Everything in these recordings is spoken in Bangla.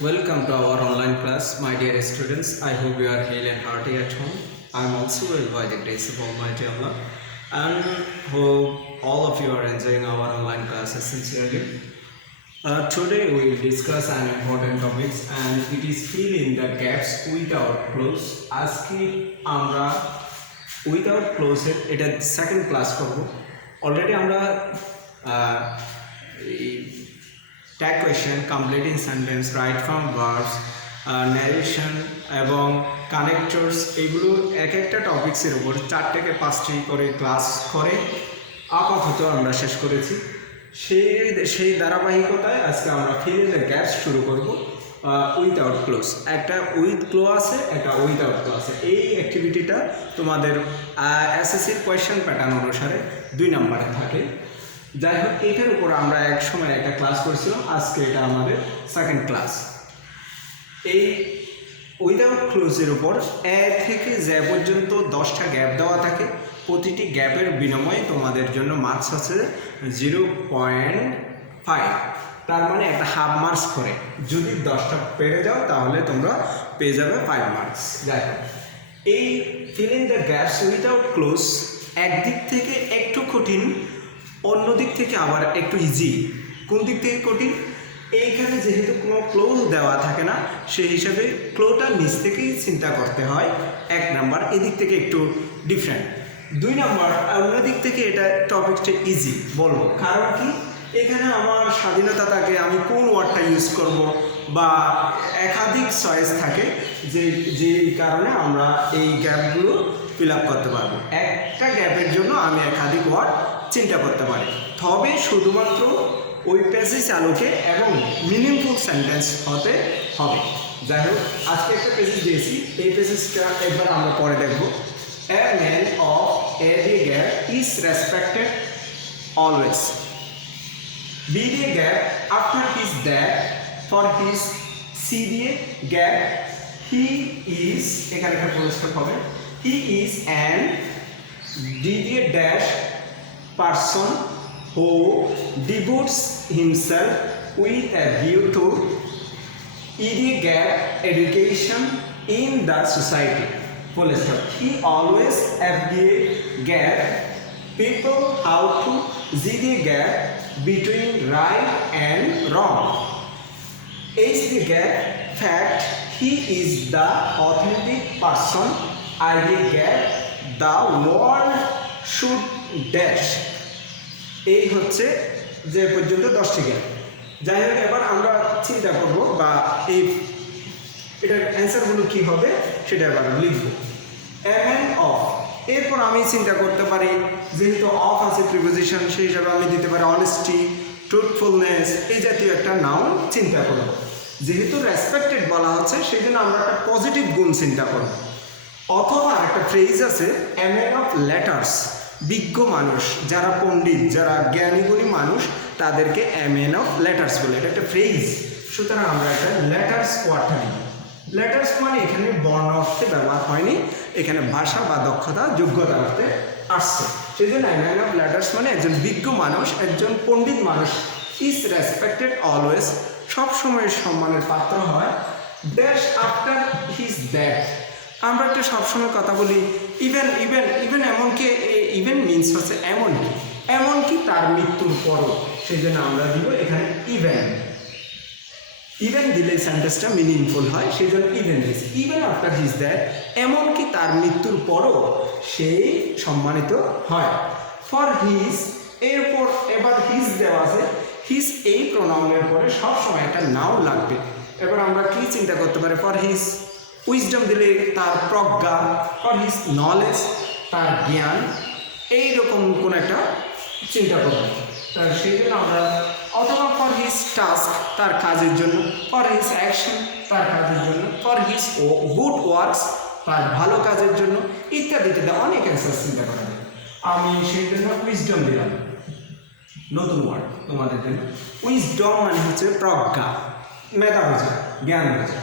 Welcome to our online class, my dear students. I hope you are hale and hearty at home. I am also well by the grace of Almighty Allah, and hope all of you are enjoying our online classes sincerely. Today we will discuss an important topic, and it is filling the gaps without close. আজকে আমরা উইদাউট ক্লোজের এটা সেকেন্ড ক্লাস করব। অলরেডি আমরা tag question, completing sentence, right form verbs, narration এবং কানেক্টরস, এগুলো এক একটা টপিক্সের উপর 4 থেকে 5টি করে ক্লাস করে আপাতত আমরা শেষ করেছি। সেই ধারাবাহিকতায় আজকে আমরা ফিল ইন দ্য গ্যাপস শুরু করব উইথাউট ক্লোজ। একটা উইথ ক্লো আছে, একটা উইথাউট ক্লো আছে। এই অ্যাক্টিভিটিটা তোমাদের এসএসসির কোয়েশ্চেন প্যাটার্ন অনুসারে 2 নম্বরে থাকে। যাই হোক, এটার উপর আমরা এক সময় একটা ক্লাস করছিলাম, আজকে এটা আমাদের সেকেন্ড ক্লাস। এই উইদাউট ক্লোজের উপর এ থেকে যে পর্যন্ত 10টা গ্যাপ দেওয়া থাকে। প্রতিটি গ্যাপের বিনিময়ে তোমাদের জন্য মার্কস আছে 0.5, তার মানে একটা হাফ মার্কস করে। যদি 10টা পেরে যাও তাহলে তোমরা পেয়ে যাবে 5 মার্কস। যাই হোক, এই feel in the gaps without close একদিক থেকে একটু কঠিন, অন্য দিক থেকে আবার একটু ইজি। কোন দিক থেকে কঠিন? এইখানে যেহেতু কোনো ক্লো দেওয়া থাকে না, সেই হিসাবে ক্লোটা নিচ থেকেই চিন্তা করতে হয়। 1 নাম্বার এদিক থেকে একটু ডিফারেন্ট। 2 নাম্বার অন্য দিক থেকে এটা টপিকটা ইজি বলবো। কারণ কি, এখানে আমার স্বাধীনতা থাকে, আমি কোন ওয়ার্ডটা ইউজ করব, বা একাধিক চয়েস থাকে, যে কারণে আমরা এই গ্যাপগুলো ফিল আপ করতে পারবো। একটা গ্যাপের জন্য আমি একাধিক ওয়ার্ড চিন্তা করতে পারি, তবে শুধুমাত্র ওই প্যাসেজ আলোকে এবং মিনিংফুল সেন্টেন্স হতে হবে। যাই হোক, আজকে একটা প্যাসেজ দিয়েছি, এই প্যাসেজটা একবার আমরা পরে দেখব। A man of a day gap is respected always. B day gap after his dad for his C day gap he is, এখানে একটা পরিষ্কার হবে, he is an D day dash person who devotes himself with a view to gap education in the society. Full stop. He always gap people how to gap between right and wrong. Gap fact he is the authentic person. Gap the world should dash. এই হচ্ছে যে পর্যন্ত 10টি গ্যাপ। যাই হোক, এবার আমরা চিন্তা করব বা এটার অ্যান্সারগুলো কী হবে সেটা এবার লিখব। এম অফ, এরপর আমি চিন্তা করতে পারি, যেহেতু অফ আছে প্রিপোজিশন, সেই হিসাবে আমি দিতে পারি অনেস্টি, ট্রুথফুলনেস, এই জাতীয় একটা নাউন চিন্তা করব। যেহেতু রেসপেক্টেড বলা হচ্ছে, সেই জন্য আমরা একটা পজিটিভ গুণ চিন্তা করব। অথবা একটা ফ্রেজ আছে, এ ম্যান অফ লেটার্স, বিজ্ঞ মানুষ, যারা পণ্ডিত, যারা জ্ঞানীগুণী মানুষ, তাদেরকে এ ম্যান অফ লেটার্স বলে। এটা একটা ফ্রেজ। সুতরাং আমরা একটা লেটার্স ওয়ার্ডটা নিই। লেটার্স মানে এখানে বর্ণ অর্থে ব্যবহার হয়নি, এখানে ভাষা বা দক্ষতা, যোগ্যতা অর্থে আসছে। সেই জন্য এ ম্যান অফ লেটার্স মানে একজন বিজ্ঞ মানুষ, একজন পণ্ডিত মানুষ। ইজ রেসপেক্টেড অলওয়েজ, সবসময় সম্মানের পাত্র হয়। ড্যাশ আফটার হিজ ড্যাথ, আমরা একটা সবসময় কথা বলি ইভেন ইভেন ইভেন এমনকি ইভেন মিনস হচ্ছে এমনকি তার মৃত্যুর পরও, সেই জন্য আমরা দিব এখানে ইভেন। ইভেন দিলে সেন্টেন্সটা মিনিংফুল হয়, সেই জন্য even this. Even after his that, এমনকি তার মৃত্যুর পরও সেই সম্মানিত হয়। ফর হিজ, এরপর এবার হিজ দেওয়া আছে। হিজ এই প্রোনাউনের পরে সবসময় একটা নাউন লাগবে। এবার আমরা কি চিন্তা করতে পারি? ফর হিজ উইজডম দিলে তার প্রজ্ঞা, ফর হিজ নলেজ তার জ্ঞান, এইরকম কোন একটা চিন্তা করব। তার সেই জন্য আমরা, অথবা ফর হিজ টাস্ক তার কাজের জন্য, ফর হিজ অ্যাকশন তার কাজের জন্য, ফর হিজ গুড ওয়ার্কস তার ভালো কাজের জন্য, ইত্যাদিতে অনেক অ্যান্সার চিন্তা করা যায়। আমি সেই জন্য উইজডম দিলাম, নতুন ওয়ার্ড তোমাদের জন্য। উইজডম মানে হচ্ছে প্রজ্ঞা, মেধা বোঝা, জ্ঞান বোঝা।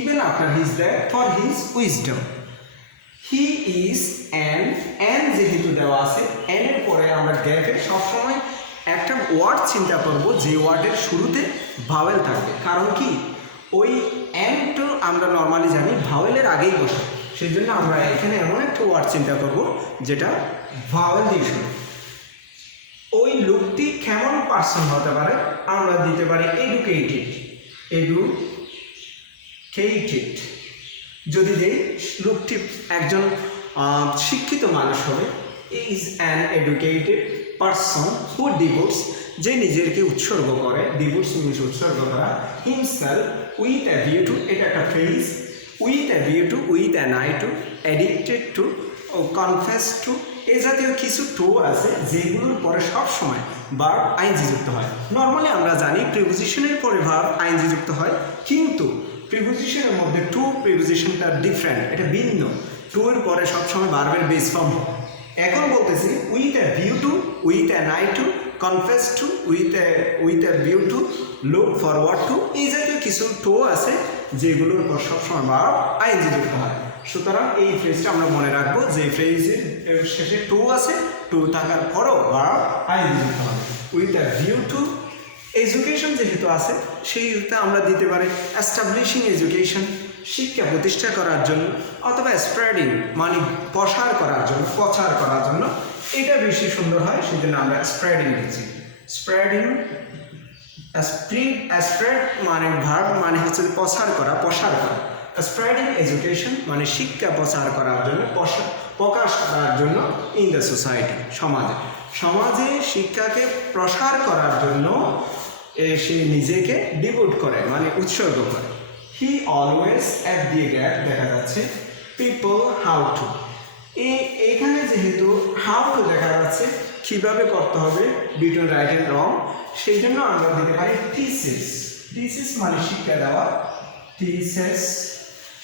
Even after his death, for his wisdom, he is and যেহেতু দেওয়া আছে, and এর পরে আমরা গ্যাপে সবসময় একটা ওয়ার্ড চিন্তা করব, যে ওয়ার্ডের শুরুতে ভাওয়েল থাকবে। কারণ কি, ওই এনটো আমরা নর্মালি জানি ভাওয়েলের আগেই বসে, সেই জন্য আমরা এখানে এমন একটা ওয়ার্ড চিন্তা করব যেটা ভাওয়েল দিয়ে শুরু। ওই লোকটি কেমন পার্সন হতে পারে, আমরা দিতে পারি এডুকেটেড, এডুকেটেড। যদি দেই লোকটি একজন শিক্ষিত মানুষ হবে, is an educated person who devotes, যে নিজেকে উৎসর্গ করে, ডিভোটস মিনস উৎসর্গ করা, himself with a view to, এটা একটা phrase, with a view to, with an eye to, addicted to, confess to, এ জাতীয় কিছু টু আছে যেগুলোর পরে সবসময় ভার্ব আইএনজি যুক্ত হয়। নর্মালি আমরা জানি প্রিপোজিশনের পরে ভার্ব আইএনজি যুক্ত হয়, কিন্তু প্রিপোজিশনের মধ্যে টু প্রিপোজিশনটা ডিফারেন্ট, এটা ভিন্ন। টু এর পরে সবসময় ভার্বের বেস ফর্ম হয়। এখন বলতেছি with a view to, with an eye to, confess to, with a view to, look forward to, এই জাতীয় কিছু টু আছে যেগুলোর পর সবসময় ভার্ব আইএনজি যুক্ত হয়। সুতরাং এই ফ্রেজটা আমরা মনে রাখবো যে ফ্রেজের শেষে টু আছে, টু থাকার পরও ভার্ব আইএনজি যুক্ত হবে। With a view to education যেহেতু আছে, সেই ইউতে আমরা দিতে পারি এস্টাবলিশিং এডুকেশন, শিক্ষা প্রতিষ্ঠা করার জন্য, অথবা স্প্রেডিং মানে প্রসার করার জন্য, প্রচার করার জন্য, এটা বেশি সুন্দর হয়, সেই জন্য আমরা স্প্রেডিং দিচ্ছি। স্প্রেডিং, স্প্রেড মানে ভার্ব মানে হচ্ছে প্রসার করা, প্রসার করা। স্প্রেডিং এডুকেশন মানে শিক্ষা প্রচার করার জন্য, প্রকাশ করার জন্য ইন দ্য সোসাইটি, সমাজে, সমাজে শিক্ষাকে প্রসার করার জন্য সে নিজেকে ডিভোট করে মানে উৎসর্গ করে। He always at the gate, দেখা যাচ্ছে পিপল হাউ টু, এখানে যেহেতু হাউ টু দেখা যাচ্ছে কীভাবে করতে হবে বিটুইন রাইট অ্যান্ড রং, সেই জন্য আমরা দিতে পারি টিসিস। টিসিস মানে শিক্ষা দেওয়া, টিসিস,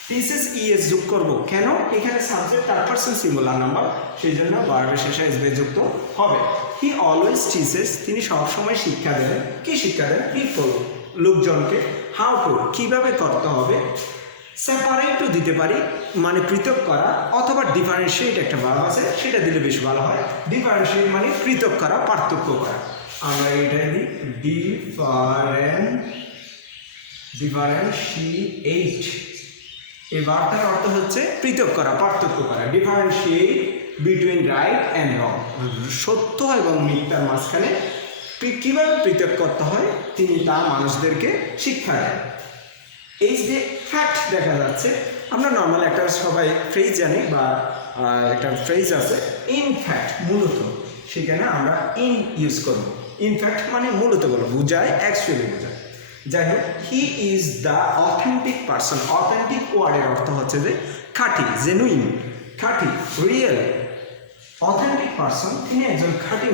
টিসিস ইএস যোগ করবো কেন, এখানে subject third person singular number, সেই জন্য ভার্বের শেষে এসবে যুক্ত হবে। হি অলওয়েজ টিচেস, তিনি সবসময় শিক্ষা দেন, কি শিক্ষা দেন, পিপল লোকজনকে, হাউ টু কীভাবে করতে হবে, সেপারেট টু দিতে পারি মানে পৃথক করা, অথবা ডিফারেন্সিয়েট একটা ভার্ব আছে সেটা দিলে বেশ ভালো হয়। ডিফারেন্সিয়েট মানে পৃথক করা, পার্থক্য করা, আমরা এটাই দিই ডিফারেন্সিয়েট। এই ভার্বটার অর্থ হচ্ছে পৃথক করা, পার্থক্য করা। ডিফারেন্সিয়েট বিটুইন রাইট অ্যান্ড রং, সত্য এবং মিথ্যার মাঝখানে কীভাবে পৃথক করতে হয় তিনি তা মানুষদেরকে শিক্ষা দেন। এই যে ফ্যাক্ট দেখা যাচ্ছে, আমরা নর্মাল একটা সবাই ফ্রেজ জানি বা একটা ফ্রেজ আছে ইন ফ্যাক্ট, মূলত, সেখানে আমরা ইন ইউজ করব। ইনফ্যাক্ট মানে মূলত বলো, বোঝায়, অ্যাকচুয়ালি বোঝায়। যাই হোক, he is the authentic person, authentic ওয়ার্ডের অর্থ হচ্ছে যে খাঁটি, জেনুইন, খাঁটি, রিয়েল। অথেন্টিক পার্সন, তিনি একজন খাঁটি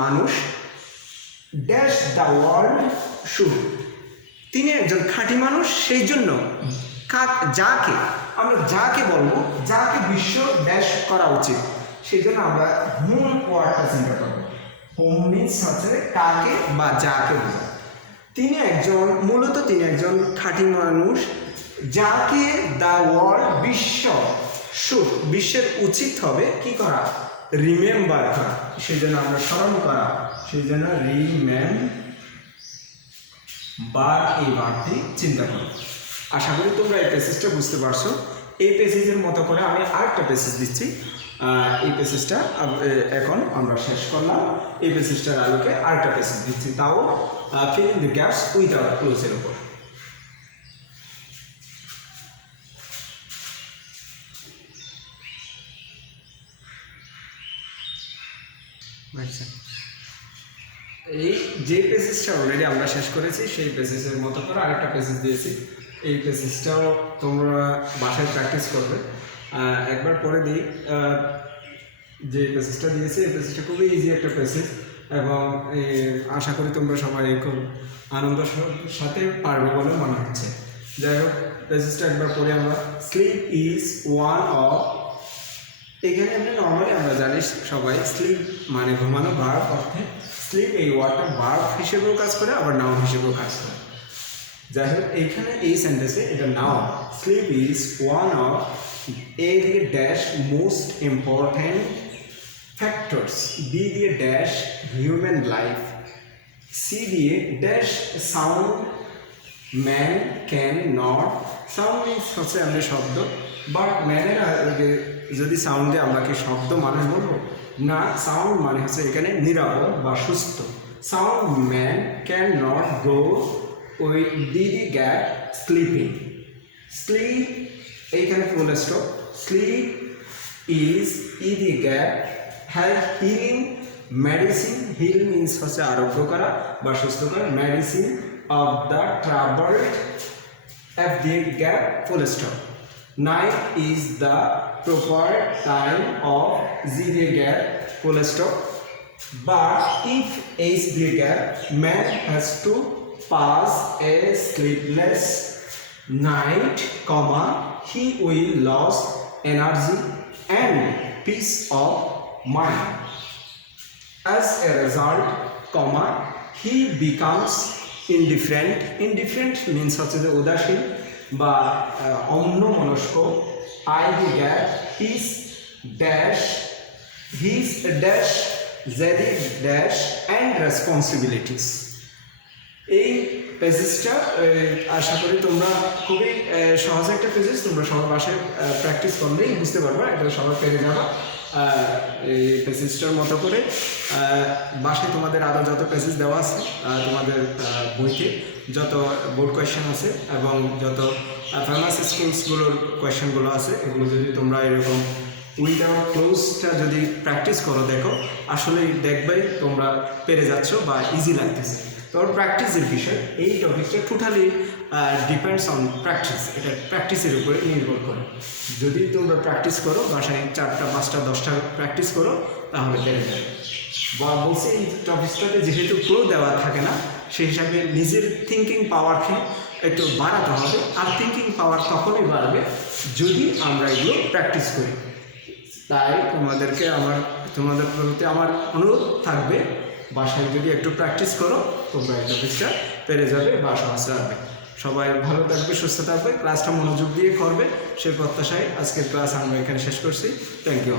মানুষ। ড্যাশ দ্য ওয়ার্ল্ড শুড, তিনি একজন খাঁটি মানুষ, সেই জন্য যাকে আমরা যাকে বলবো, যাকে বিশ্ব ড্যাশ করা উচিত, সেই জন্য আমরা হোম ওয়ার্ডটা চিন্তা করবো। হোম মিনস হচ্ছে কাকে বা যাকে বোঝায়। তিনি একজন, মূলত তিনি একজন খাঁটি মানুষ, যাকে দ্য ওয়ার্ল্ড বিশ্ব শুড, বিশ্বের উচিত হবে কি করা, রিমেম্বার করা, সেই জন্য আমরা স্মরণ করা, সেই জন্য রিমেম্বার এই বারটি চিন্তা করো। আশা করি তোমরা এই প্যাসেজটা বুঝতে পারছো। এই প্যাসেজের মতো করে আমি আরেকটা প্যাসেজ দিচ্ছি, এই প্যাসেজটা এখন আমরা শেষ করলাম। এই প্যাসেজটার আলোকে আরেকটা প্যাসেজ দিচ্ছি, তাও fill in the gaps without ক্লোজের উপর। এই যে পেজেসটা অলরেডি আমরা শেষ করেছি, সেই পেজেসের মতো করে আরেকটা পেজেস দিয়েছি। এই পেজেসটাও তোমরা বাসায় প্র্যাকটিস করবে। একবার পরে দিই, যে পেজেসটা দিয়েছি এই পেজেসটা খুবই ইজি একটা পেজেস, এবং আশা করি তোমরা সবাই খুব আনন্দের সাথে পারবে বলে মনে হচ্ছে। যাই হোক, পেজেসটা একবার পরে আমরা, স্লিপ ইজ ওয়ান অফ, এখানে আমরা নর্মালি আমরা জানি সবাই স্লিপ মানে ঘুমানো, ভার্ব অর্থে স্লিপ এই ওয়ার্ডটা ভার্ব হিসেবেও কাজ করে, আবার নাউন হিসেবেও কাজ করে। যাই হোক, এইখানে এই সেন্টেন্সে এটা noun. Sleep is one of A দিয়ে dash most important factors, B দিয়ে ড্যাশ হিউম্যান লাইফ, সি দিয়ে dash sound man can not, sound means হচ্ছে এমনি শব্দ, বাট ম্যানের যদি সাউন্ড দিয়ে আমরা কি শব্দ মানুষ বলবো না, সাউন্ড মানে হচ্ছে এখানে নিরাপদ বা সুস্থ। Sound man can not go with DD gap sleeping. Sleep এইখানে full stop, sleep is ED gap have healing medicine, heal means হচ্ছে আরোগ্য করা বা সুস্থ করা, medicine of the troubled f the gap full stop. Night is the proper time of z the gap full stop. But if h the gap, man has to pass a sleepless night, comma, he will lose energy and peace of mind. As a result, comma, he becomes indifferent. Indifferent means হচ্ছে যে উদাসীন বা অন্যমনস্ক। I the gap his dash zedi dash and responsibilities. এই পেজেসটা আশা করি তোমরা খুবই সহজ একটা পেজেস, তোমরা সবার বাসায় প্র্যাকটিস করলেই বুঝতে পারবা, এটা সবাই পেরে যাবা। এই পেজেসটার মতো করে বাসায় তোমাদের আরও যত পেজেস দেওয়া আছে তোমাদের বইতে, যত বোর্ড কোয়েশ্চেন আছে এবং যত ফেমাস স্কুলসগুলোর কোয়েশ্চেনগুলো আছে, এগুলো যদি তোমরা এরকম উইদাউট ক্লোজটা যদি প্র্যাকটিস করো, দেখো আসলেই দেখবেই তোমরা পেরে যাচ্ছ বা ইজি লাগতেছে। তোর প্র্যাকটিসের বিষয়, এই টপিকটা টোটালি ডিপেন্ডস অন প্র্যাকটিস, এটা প্র্যাকটিসের উপরে নির্ভর করে। যদি তোমরা প্র্যাকটিস করো, বাসায় 4টা 5টা 10টা প্র্যাকটিস করো, তাহলে পেরে যাবে। বা বলছি এই টপিকটাতে যেহেতু ক্লো দেওয়া থাকে না, সেই হিসাবে নিজের থিঙ্কিং পাওয়ারকে একটু বাড়াতে হবে। আর থিঙ্কিং পাওয়ার তখনই বাড়বে যদি আমরা এগুলো প্র্যাকটিস করি। তাই তোমাদের প্রতি আমার অনুরোধ থাকবে, বাসায় যদি একটু প্র্যাকটিস করো, তোমরা এই টপিকটা পেরে যাবে বা সহজ হবে। সবাই ভালো থাকবে, সুস্থ থাকবে, ক্লাসটা মনোযোগ দিয়ে করবে, সেই প্রত্যাশায় আজকের ক্লাস আমরা এখানে শেষ করছি। Thank you.